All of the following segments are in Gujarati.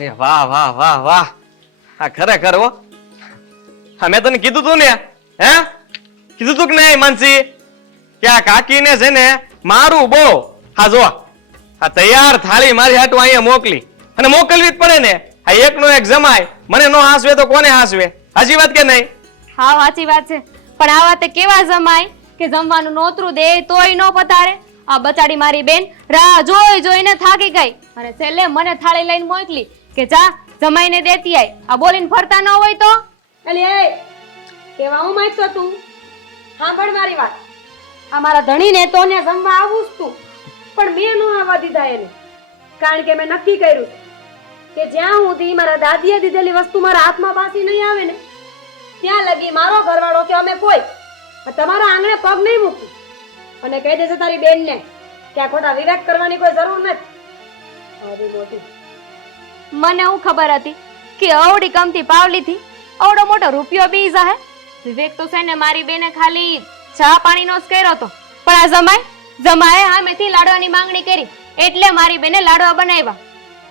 એ વાહ વાહ વાહ વાહ, આ ખરેખર હો. હા મેં તને કીધું તું ને, હે કીધું તું કે નહીં માનસી, કે આ કાકીને છે ને મારું બહુ. હા જો આ તૈયાર થાળી મારી હાટુ અહીંયા મોકલી, અને મોકલવી જ પડે ને. આ એકનો એક જમાય, મને નો હાસવે તો કોને હાસવે? હાચી વાત કે નહીં? હા સાચી વાત છે, પણ આ વાતે કેવા જમાય કે જમવાનું નોતરું દે તોય નો પતારે. આ બચાડી મારી બેન રાહ જોઈ જોઈને થાકી ગઈ, અને છેલ્લે મને થાળી લઈને મોકલી કે જા જમાઈને દેતી આય. આ બોલીને ફરતા ન હોય તો અલી એ કેવા હું માંગતો તું? સાંભળ મારી વાત. આ મારા ધણીને તો ને જમવા આવું જ તું, પણ મેં નો આવવા દીધા એને, કારણ કે મેં નક્કી કર્યું કે જ્યાં સુધી મારા દાદીએ દીધેલી વસ્તુ મારા હાથમાં પાછી નહીં આવે ને ત્યાં લગી મારો ઘરવાળો કે અમે કોઈ તમારા આંગણે પગ નહીં મૂકી. અને કહી દેશે તારી બેનને કે આ ખોટા વિવેક કરવાની કોઈ જરૂર નથી. આવી મોટી મને હું ખબર હતી કે અવડી કમતી પાવલીથી અવડો મોટો રૂપિયો બી જાહે. વિવેક તો છે ને મારી બેને ખાલી ચા પાણીનો જ કર્યો હતો, પણ આ જમાએ સામેથી લાડવાની માંગણી કરી એટલે મારી બેને લાડવા બનાવ્યા.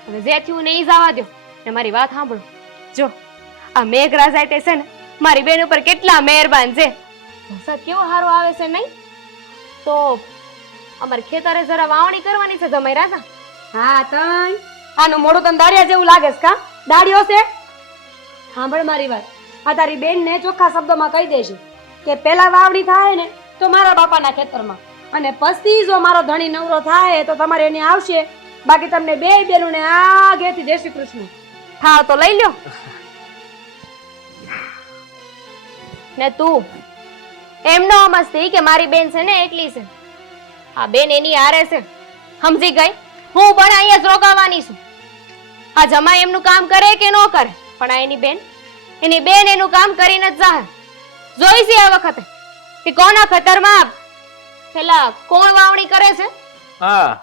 હવે જે થયું ને ઈ જવા દો ને મારી વાત સાંભળો. જો આ મેઘરાજા છે ને મારી બેન ઉપર કેટલા મહેરબાન છે. વરસાદ કેવો સારો આવે છે નહીં? તો અમારે ખેતરે જરા વાવણી કરવાની છે જમાઈ રાજા. હા તઈ આનું મોઢું તને દાડિયા જેવું લાગે છે કા? દાડિયો છે? સાંભળ મારી વાત. આ તારી બેનને ચોખ્ખા શબ્દોમાં કહી દેજે કે પેલા વાવણી થાય ને તો મારા બાપાના ખેતરમાં, અને પછી જો મારો ધણી નવરો થાય તો તમારે એને આવશે. બાકી તમને બે બેનુને આગેથી જય શ્રી કૃષ્ણ. હા તો લઈ લ્યો. ને તું એમ ન સમજતી કે મારી બેન છે ને એકલી છે. આ બેન એની હારે છે, સમજી ગઈ? હું પણ અહીંયા જ રોકાવાની છું. આ જમાઈ એમનું કામ કરે કે ન કરે, પણ આ એની બેન એનું કામ કરીને જ જાહે. જોઈશે આ વખતે કે કોના ખેતરમાં પેલા કોણ વાવણી કરે છે. હા